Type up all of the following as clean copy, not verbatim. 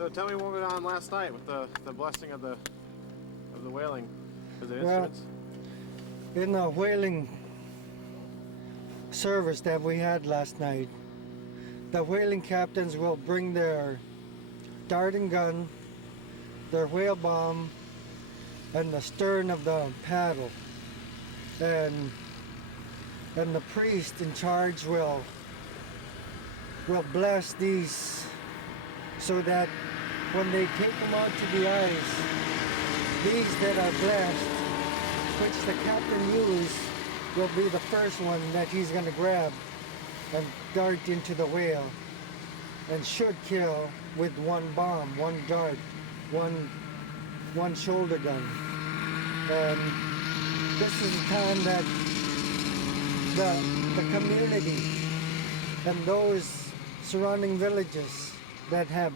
So tell me what went on last night with the blessing of the whaling. Was it Well, instruments? in the whaling service that we had last night, the whaling captains will bring their dart and gun, their whale bomb, and the stern of the paddle. And the priest in charge will bless these so that when they take them out to the ice, these that are blessed, which the captain uses, will be the first one that he's going to grab and dart into the whale, and should kill with one bomb, one dart, one shoulder gun. And this is the time that the community and those surrounding villages that have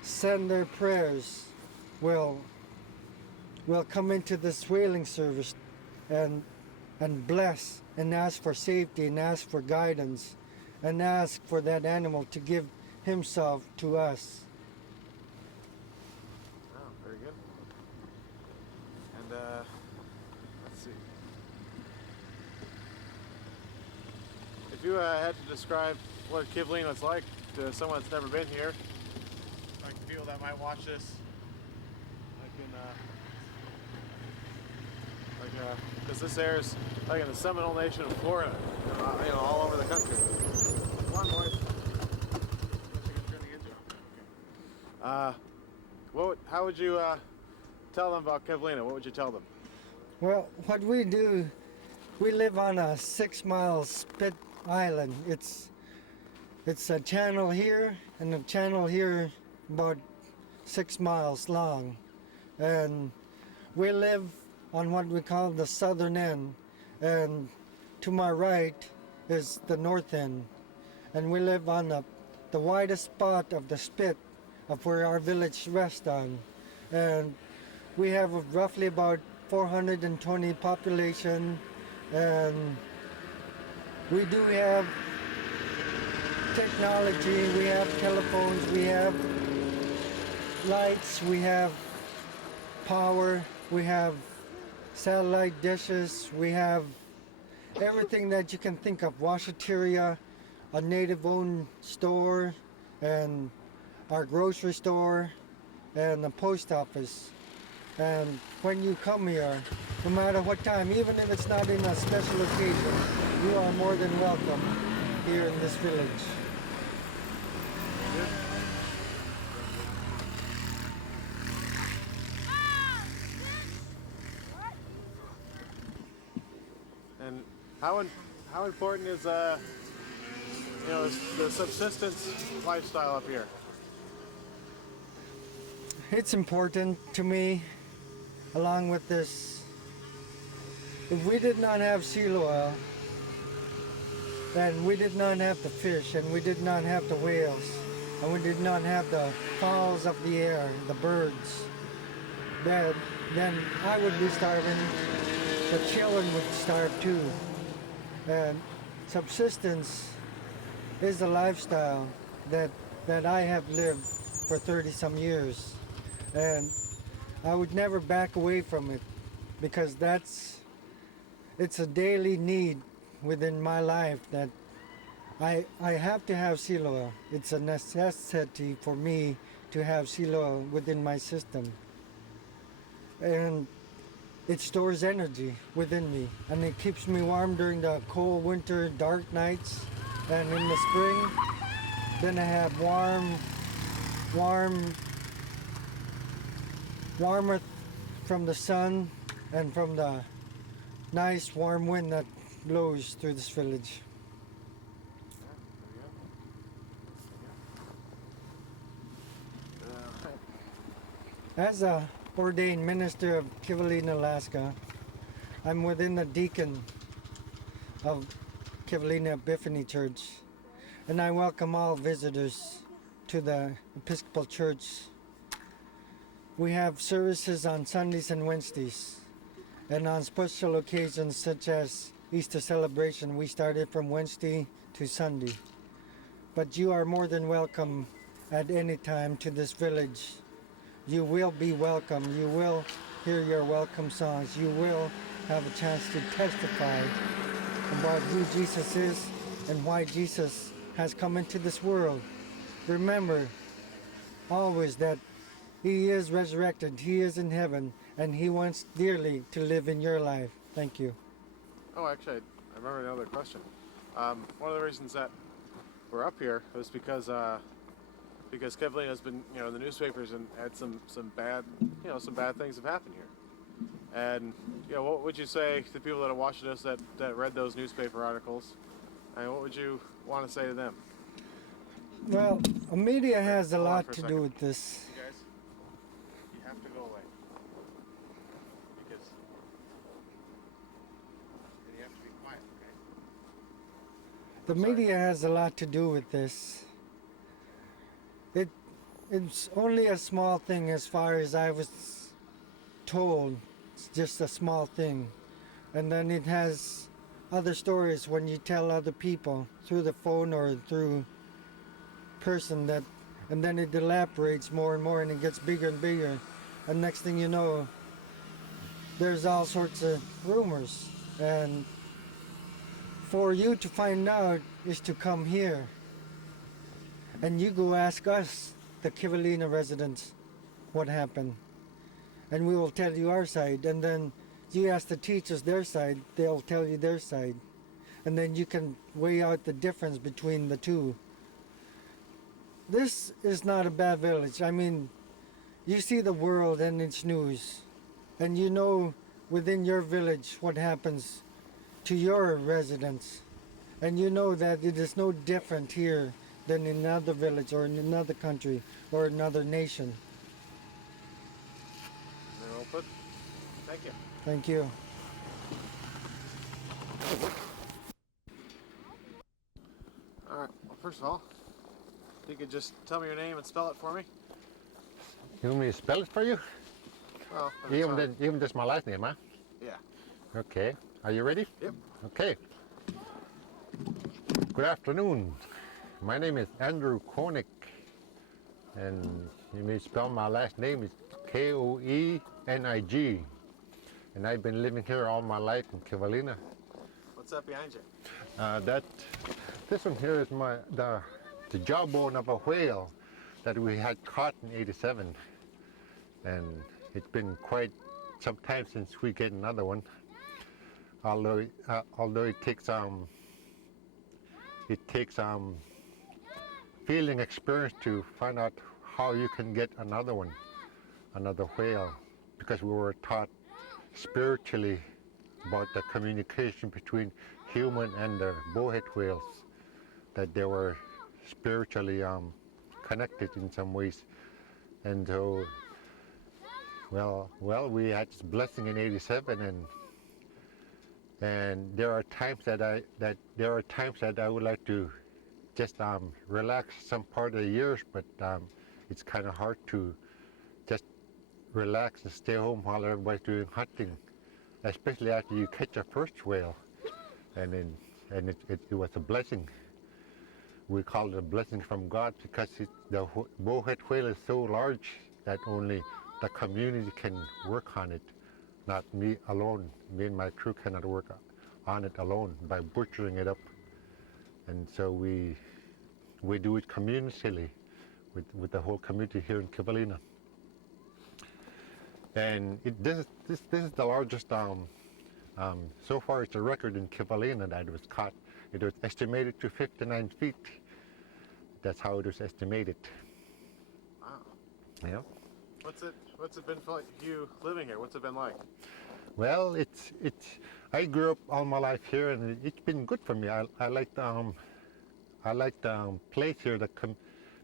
sent their prayers will come into this whaling service and bless and ask for safety and ask for guidance and ask for that animal to give himself to us. Oh, very good. And let's see. If you had to describe what Kivalina is like to someone that's never been here, like people that might watch this, because this airs like in the Seminole Nation of Florida, all over the country. Come on, boys. How would you tell them about Kivalina? What would you tell them? Well, what we do, we live on a 6-mile spit island. It's a channel here and a channel here about 6 miles long. And we live on what we call the southern end, and to my right is the north end. And we live on the widest spot of the spit of where our village rests on. And we have roughly about 420 population, and we do have technology, we have telephones, we have lights, we have power, we have satellite dishes, we have everything that you can think of, washateria, a native-owned store, and our grocery store, and the post office. And when you come here, no matter what time, even if it's not in a special occasion, you are more than welcome here in this village. And how important is the subsistence lifestyle up here? It's important to me, along with this. If we did not have seal oil, and we did not have the fish, and we did not have the whales, and we did not have the fowls of the air, the birds, then I would be starving, the children would starve too. And subsistence is a lifestyle that I have lived for 30-some years. And I would never back away from it, because it's a daily need within my life that I have to have seal oil. It's a necessity for me to have seal oil within my system. And it stores energy within me, and it keeps me warm during the cold winter dark nights. And in the spring, then I have warmer from the sun and from the nice warm wind that blows through this village. As a ordained minister of Kivalina, Alaska, I'm within the deacon of Kivalina Epiphany Church, and I welcome all visitors to the Episcopal Church. We have services on Sundays and Wednesdays, and on special occasions such as Easter celebration, we started from Wednesday to Sunday. But you are more than welcome at any time to this village. You will be welcome. You will hear your welcome songs. You will have a chance to testify about who Jesus is and why Jesus has come into this world. Remember always that He is resurrected, He is in heaven, and He wants dearly to live in your life. Thank you. Oh, actually, I remember another question. One of the reasons that we're up here was because Kivalina has been, in the newspapers and had some bad, some bad things have happened here. And what would you say to people that are watching us that read those newspaper articles? And what would you want to say to them? Well, media has a Hold on lot for a to second. do with this. You guys, you have to go away because and you have to be quiet, okay? The I'm sorry. media has a lot to do with this. It's only a small thing as far as I was told. It's just a small thing. And then it has other stories when you tell other people through the phone or through person and then it elaborates more and more and it gets bigger and bigger. And next thing you know, there's all sorts of rumors. And for you to find out is to come here. And you go ask us, the Kivalina residents, what happened. And we will tell you our side. And then you ask the teachers their side, they'll tell you their side. And then you can weigh out the difference between the two. This is not a bad village. I mean, you see the world and its news. And you know within your village what happens to your residents. And you know that it is no different here than in another village or in another country or another nation. Very well put. Thank you. Thank you. All right. Well, first of all, if you could just tell me your name and spell it for me. You want me to spell it for you? Well, if it's hard. Even just my last name, huh? Yeah. Okay. Are you ready? Yep. Okay. Good afternoon. My name is Andrew Koenig, and you may spell my last name is Koenig. And I've been living here all my life in Kivalina. What's that behind you? This one here is the jawbone of a whale that we had caught in '87, and it's been quite some time since we get another one. Although it takes feeling experience to find out how you can get another whale, because we were taught spiritually about the communication between human and the bowhead whales, that they were spiritually connected in some ways. And so, well, we had this blessing in '87, and there are times that I would like to just relax some part of the years, but it's kind of hard to just relax and stay home while everybody's doing hunting, especially after you catch a first whale. And it was a blessing. We call it a blessing from God, because the bowhead whale is so large that only the community can work on it, not me alone. Me and my crew cannot work on it alone by butchering it up. And so we do it communally with the whole community here in Kivalina. And this is the largest. So far, it's a record in Kivalina that was caught. It was estimated to 59 feet. That's how it was estimated. Wow. Yeah. What's it been like you living here? What's it been like? Well, I grew up all my life here, and it's been good for me. I like the place here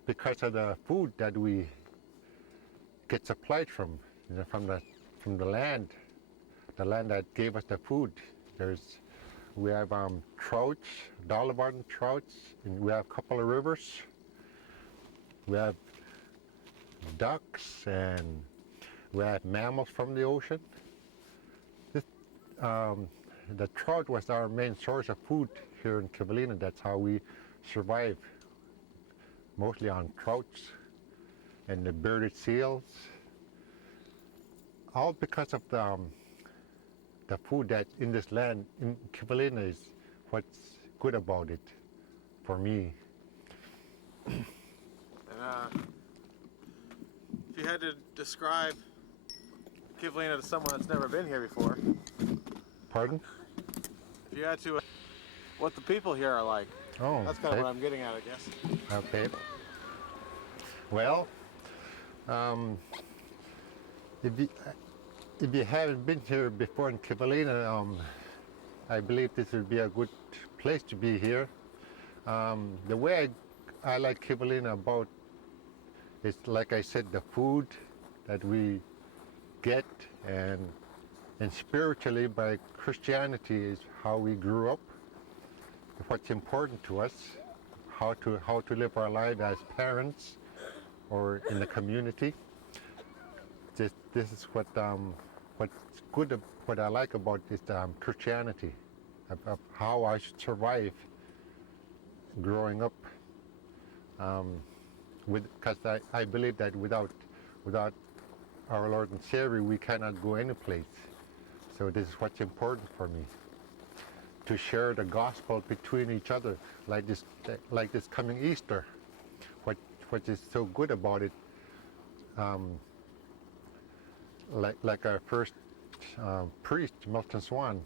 because of the food that we get supplied from, from the land that gave us the food. We have trouts, dollar bottom trouts, and we have a couple of rivers. We have ducks, and we have mammals from the ocean. The trout was our main source of food here in Kivalina. That's how we survive. mostly on trouts and the bearded seals, all because of the food that in this land, in Kivalina, is what's good about it for me. And if you had to describe Kivalina to someone that's never been here before, Pardon? if you had to, what the people here are like, Oh, that's kind of okay. what I'm getting at, I guess. Okay. Well, if you haven't been here before in Kivalina, I believe this would be a good place to be here. The way I like Kivalina about is, like I said, the food that we get, and spiritually by Christianity is how we grew up, what's important to us, how to live our life as parents or in the community. This is what's good, what I like about this Christianity, of how I should survive growing up. Because I believe that without our Lord and Savior, we cannot go any place. So this is what's important for me, to share the gospel between each other, like this coming Easter. What is so good about it, like our first priest, Milton Swan,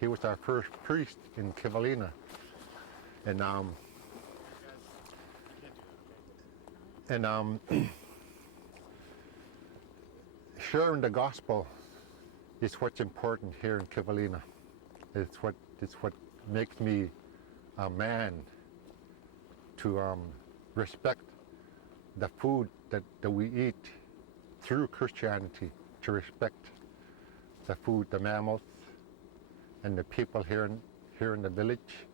he was our first priest in Kivalina, and sharing the gospel is what's important here in Kivalina. It's what makes me a man, to respect the food that we eat through Christianity, to respect the food, the mammals, and the people here in the village.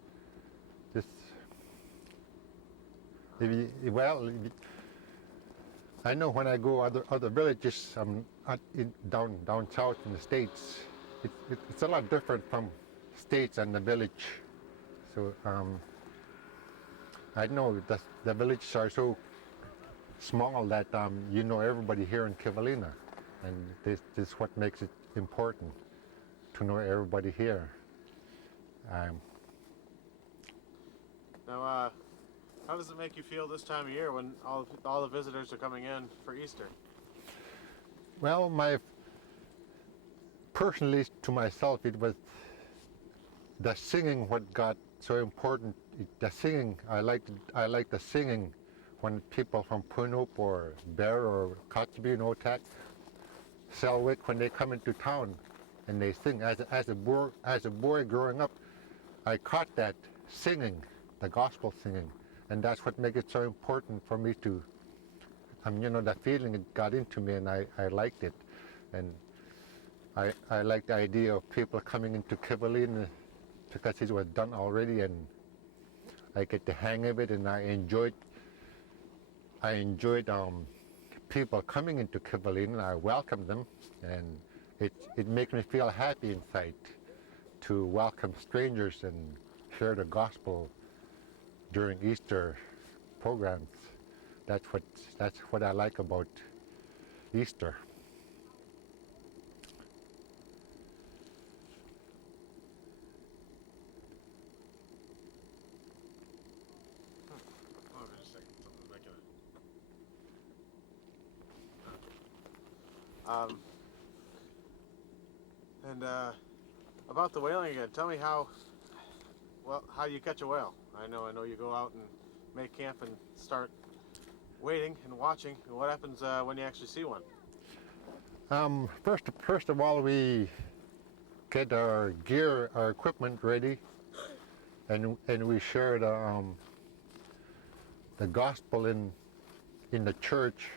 I know when I go other villages, down south in the States, it's a lot different from States and the village. So I know the villages are so small that you know everybody here in Kivalina, and this is what makes it important, to know everybody here. Now, how does it make you feel this time of year when all the visitors are coming in for Easter? Well, personally to myself, it was the singing what got so important. The singing, I like the singing when people from Punup or Bear or Kotzebue, Otak, Selwick, when they come into town and they sing. As a boy growing up, I caught that singing, the gospel singing, and that's what makes it so important for me to, the feeling it got into me, and I liked it, and I like the idea of people coming into Kivalina because it was done already, and I get the hang of it, and I enjoyed people coming into Kivalina. I welcomed them, and it makes me feel happy inside to welcome strangers and share the gospel during Easter programs. That's what I like about Easter. And about the whaling again, tell me how you catch a whale. I know you go out and make camp and start waiting and watching. And what happens when you actually see one? First of all, we get our gear, our equipment ready, and we share the gospel in the church.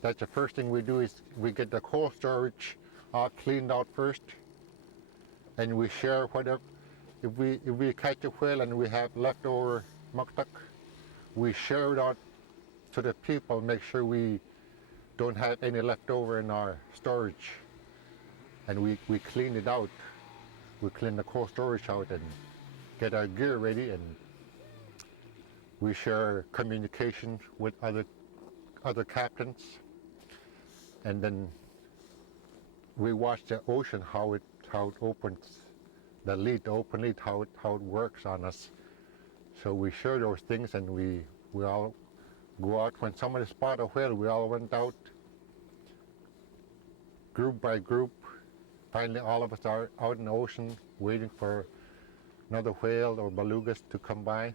That's the first thing we do, is we get the cold storage all cleaned out first, and we share whatever. If we catch a whale and we have leftover muktak, we share it out to the people, make sure we don't have any leftover in our storage, and we clean it out. We clean the cold storage out and get our gear ready, and We share communication with other captains, and then we watch the ocean, how it opens, the open lead, how it works on us. So we share those things, and we all go out. When somebody spot a whale, we all went out, group by group. Finally, all of us are out in the ocean waiting for another whale or belugas to come by.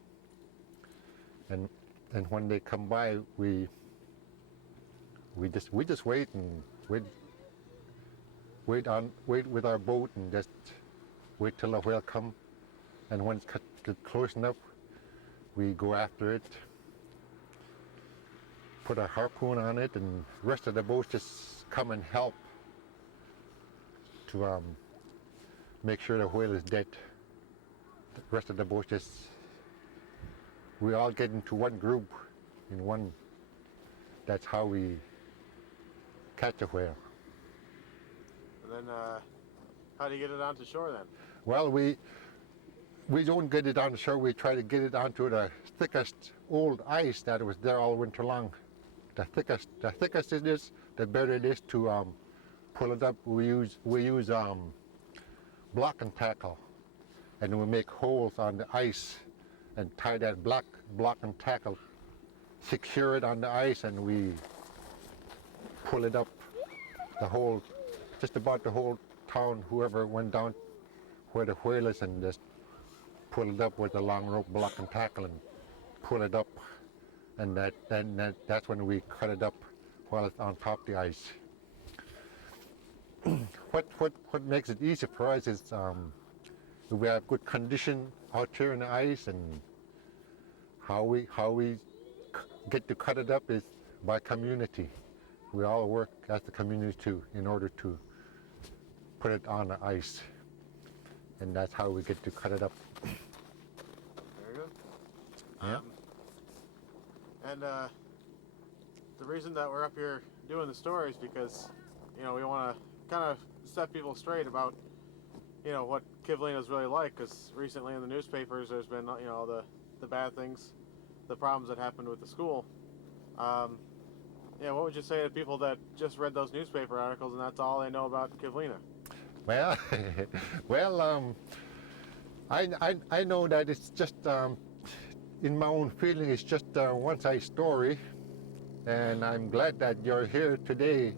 And when they come by, we just wait and wait with our boat and just wait till the whale come. And when it's get close enough, we go after it, put a harpoon on it, and the rest of the boats just come and help to make sure the whale is dead. The rest of the boats just, we all get into one group, in one. That's how we catch a whale. And then, how do you get it onto shore then? Well, we don't get it on shore. We try to get it onto the thickest old ice that was there all winter long. The thickest it is, the better it is to pull it up. We use block and tackle, and we make holes on the ice and tie that block and tackle, secure it on the ice, and we pull it up just about the whole town. Whoever went down where the whale is, and just pull it up with a long rope, block and tackle, and pull it up, and that's when we cut it up while it's on top of the ice. What makes it easy for us is we have good condition out here in the ice, and how we get to cut it up is by community. We all work as the community too in order to put it on the ice, and that's how we get to cut it up. Very good. Yeah. And the reason that we're up here doing the story is because, we want to kind of set people straight about, what Kivalina is really like. Because recently in the newspapers, there's been, the bad things, the problems that happened with the school. What would you say to people that just read those newspaper articles and that's all they know about Kivalina? Well, I know that it's just, in my own feeling, it's just a one-side story, and I'm glad that you're here today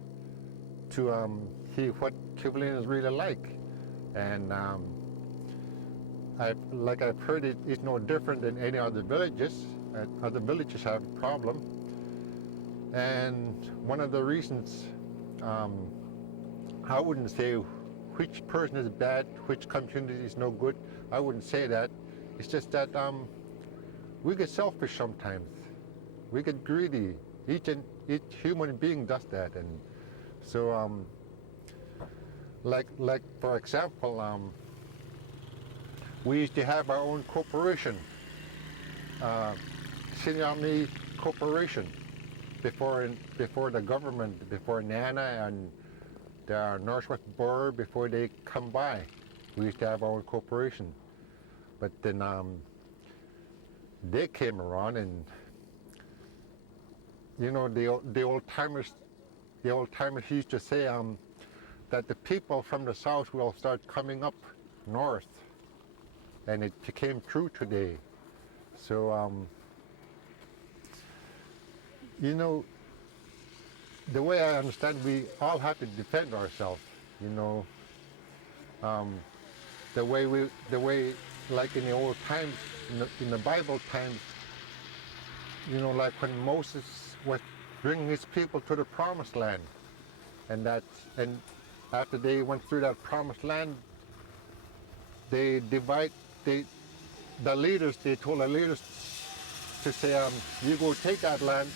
to see what Kivalina is really like. And I've heard it's no different than any other villages. Other villages have a problem, and one of the reasons, I wouldn't say which person is bad, which community is no good. I wouldn't say that. It's just that we get selfish sometimes. We get greedy. Each human being does that, and so like for example, we used to have our own corporation, City Army Corporation, before the government, before NANA and the Northwest Border, before they come by. We used to have our own corporation, but then they came around, and the old timers used to say that the people from the south will start coming up north, and it became true today. So the way I understand, we all have to defend ourselves. The way like in the old times, in the Bible times, like when Moses was bringing his people to the promised land, and after they went through that promised land, they told the leaders to say, you go take that land,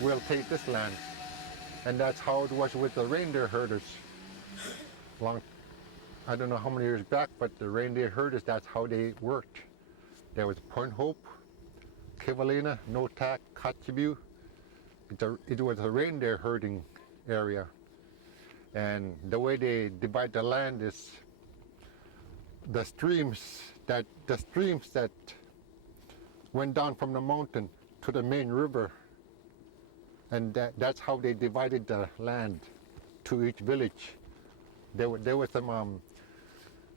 we'll take this land. And that's how it was with the reindeer herders. I don't know how many years back, but the reindeer herders, that's how they worked. There was Point Hope, Kivalina, Notak, Kotzebue. It was a reindeer herding area. And the way they divide the land is the streams that went down from the mountain to the main river, and that's how they divided the land to each village. There was some,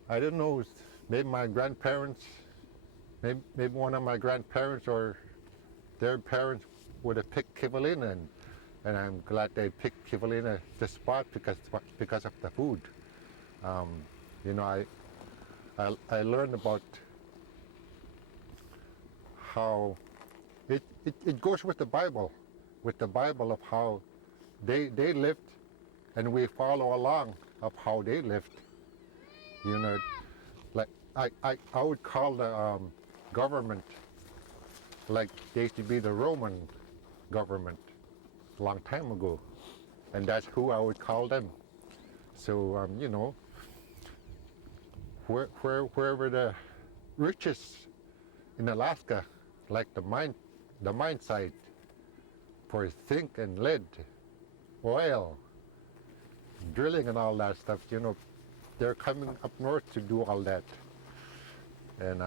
I don't know, maybe my grandparents, maybe one of my grandparents or their parents would have picked Kivalina, and I'm glad they picked Kivalina the spot because of the food. You know, I learned about how it goes with the Bible of how they lived, and we follow along of how they lived. You know, like I would call the government like they used to be the Roman government a long time ago, and that's who I would call them. So you know, wherever the riches in Alaska, like the mine site for zinc and lead, oil, drilling and all that stuff, you know, they're coming up north to do all that. And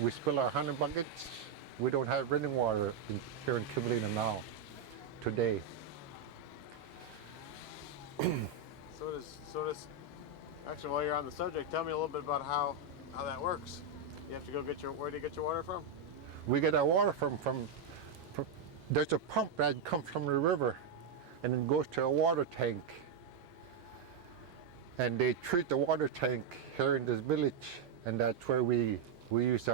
we spill our honey buckets. We don't have running water here in Kivalina now, today. So does, actually, while you're on the subject, tell me a little bit about how that works. You have to go get where do you get your water from? We get our water from there's a pump that comes from the river and then goes to a water tank. And they treat the water tank here in this village, and that's where we use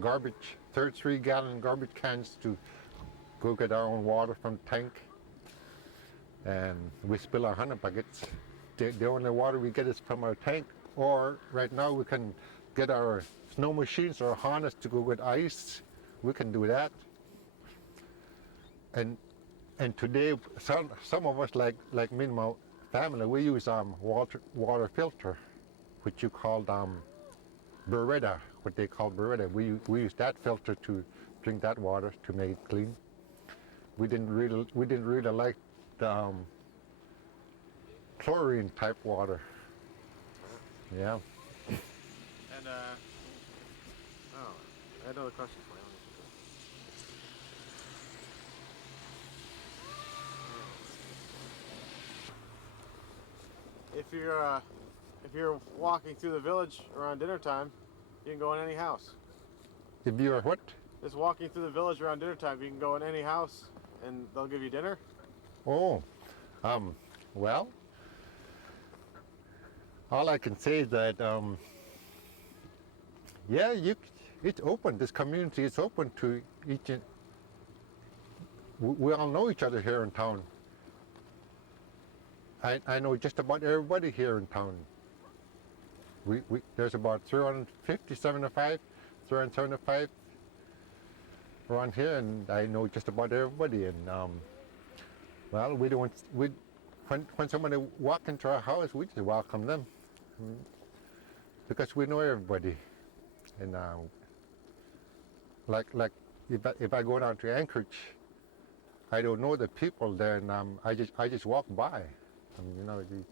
garbage, 33-gallon garbage cans to go get our own water from the tank. And we spill our honey buckets. The only water we get is from our tank, or right now we can get our snow machines or harness to go with ice. We can do that. And today, some of us, like me and my family, we use water filter, which you call Beretta, what they call Beretta. We use that filter to drink that water to make it clean. We didn't really like the chlorine type water. Yeah. And I had another question for you. If you're walking through the village around dinner time, you can go in any house. If you are what? Just walking through the village around dinner time, you can go in any house and they'll give you dinner. Oh, well, all I can say is that, yeah, it's open. This community is open to each and we all know each other here in town. I know just about everybody here in town. There's about 375 around here, and I know just about everybody. And well, when somebody walk into our house, we just welcome them because we know everybody. And like if I go down to Anchorage, I don't know the people there, and I just walk by. You know, the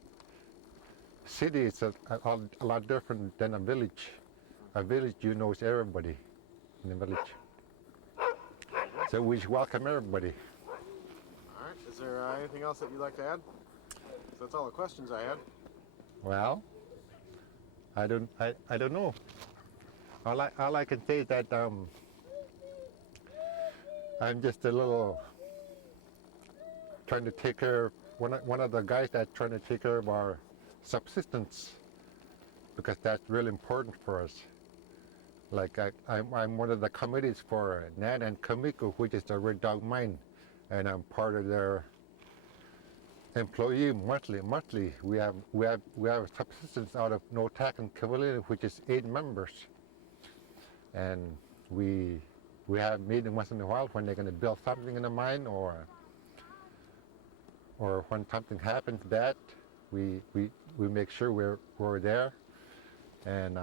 city is a lot different than a village. A village, you know everybody in the village. So we just welcome everybody. All right. Is there anything else that you'd like to add? That's all the questions I had. Well, I don't know. All I can say is that I'm just a little trying to take care of one of the guys that's trying to take care of our subsistence, because that's really important for us. Like I'm one of the committees for Nan and Kamiko, which is the Red Dog Mine, and I'm part of their employee monthly. We have subsistence out of Notak and Kivalina, which is 8 members, and we have meetings once in a while when they're going to build something in the mine, or when something happens bad, we make sure we're there, and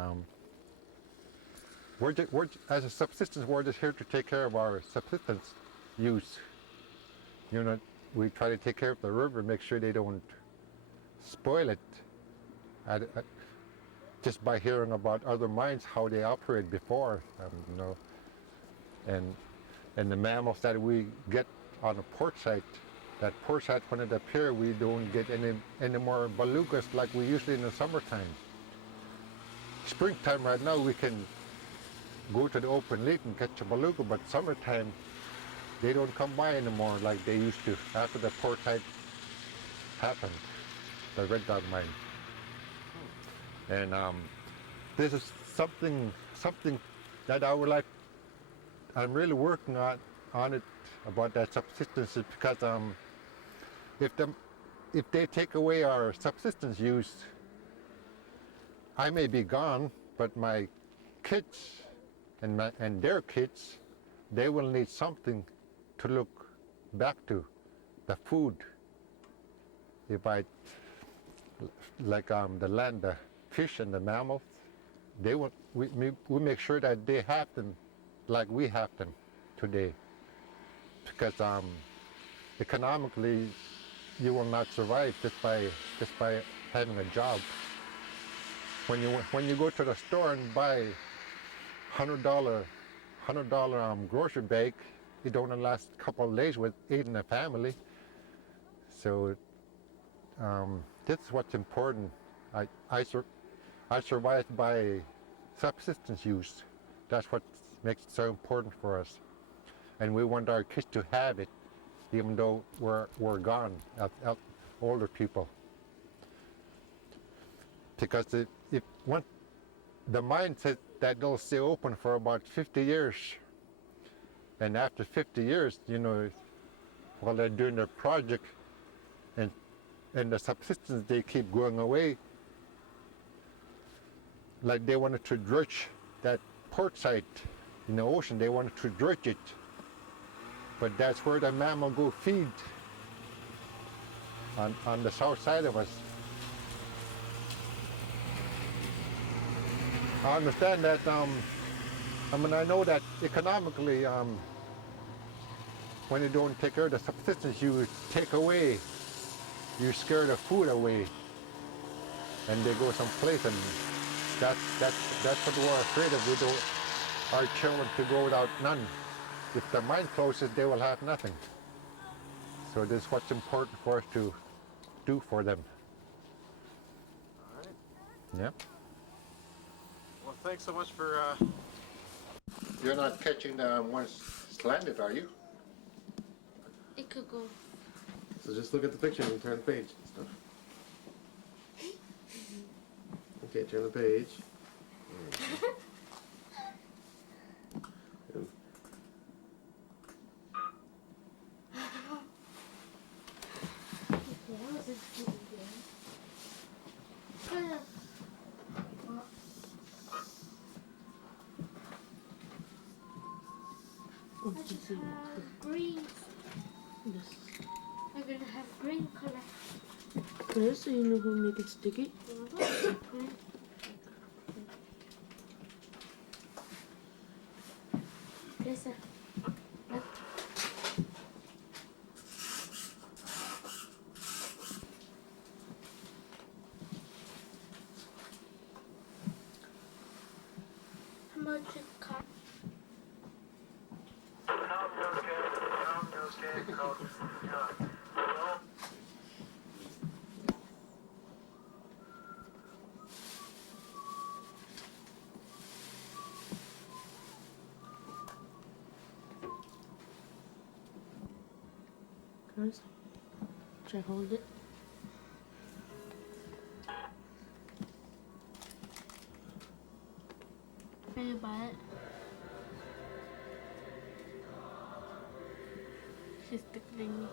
as a subsistence, we're just here to take care of our subsistence use. You know, we try to take care of the river, make sure they don't spoil it. Just by hearing about other mines, how they operate before, you know, and the mammals that we get on a port site. That port site, when it appears, we don't get any more belugas like we usually in the summertime. Springtime right now we can go to the open lake and catch a beluga, but summertime they don't come by anymore like they used to after the port site happened, the red dog mine. And this is something that I would like. I'm really working on it about that subsistence, because if they take away our subsistence use, I may be gone, but my kids and their kids, they will need something to look back to, the food. If I like the land, the fish and the mammals, we make sure that they have them like we have them today, because economically you will not survive just by having a job. When you go to the store and buy $100 grocery bag, it only lasts a couple of days with eating a family. So this is what's important. I survived by subsistence use. That's what makes it so important for us, and we want our kids to have it, even though we're gone, older people. Because if the mine says that they'll stay open for about 50 years, and after 50 years, you know, while they're doing their project, and the subsistence, they keep going away. Like they wanted to dredge that port site in the ocean, they wanted to dredge it, but that's where the mammal go feed, on the south side of us. I understand that, I know that economically, when you don't take care of the subsistence, you take away, you scare the food away, and they go someplace, and that's what we're afraid of. We don't our children to go without none. If the mine closes, they will have nothing. So this is what's important for us to do for them. All right. Yep. Well, thanks so much for. You're not catching the ones slanted, are you? It could go. So just look at the picture and turn the page and stuff. Okay, turn the page. Green. Yes. I'm gonna have green color. Okay, so you know who make it sticky? Green. Yes, sir. How much it cost? First, try hold it. Can you buy it? She's tickling me.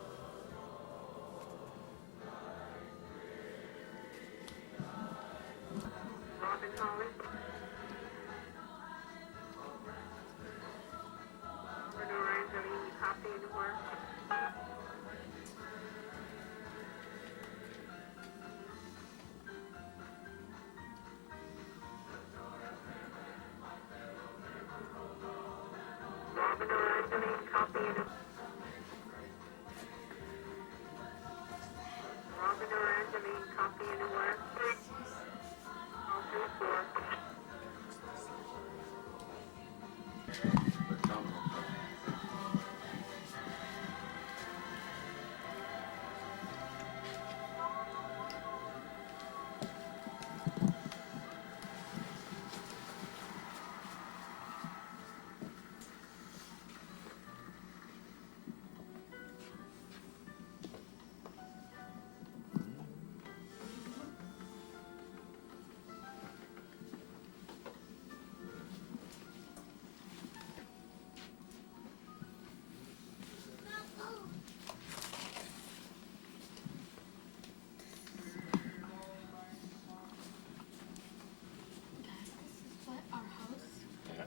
Guys, this is by our house. Yeah.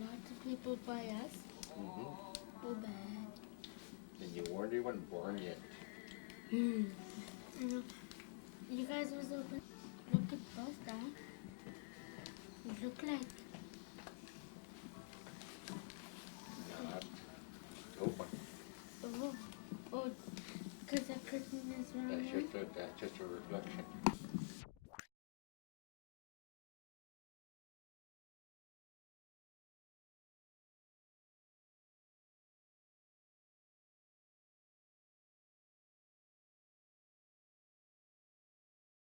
Lots of people by us. Mm-hmm. So bad. And you weren't even born yet. You guys was open. Look at those down. It look like Not open. oh, because the curtain is That's round. just a reflection.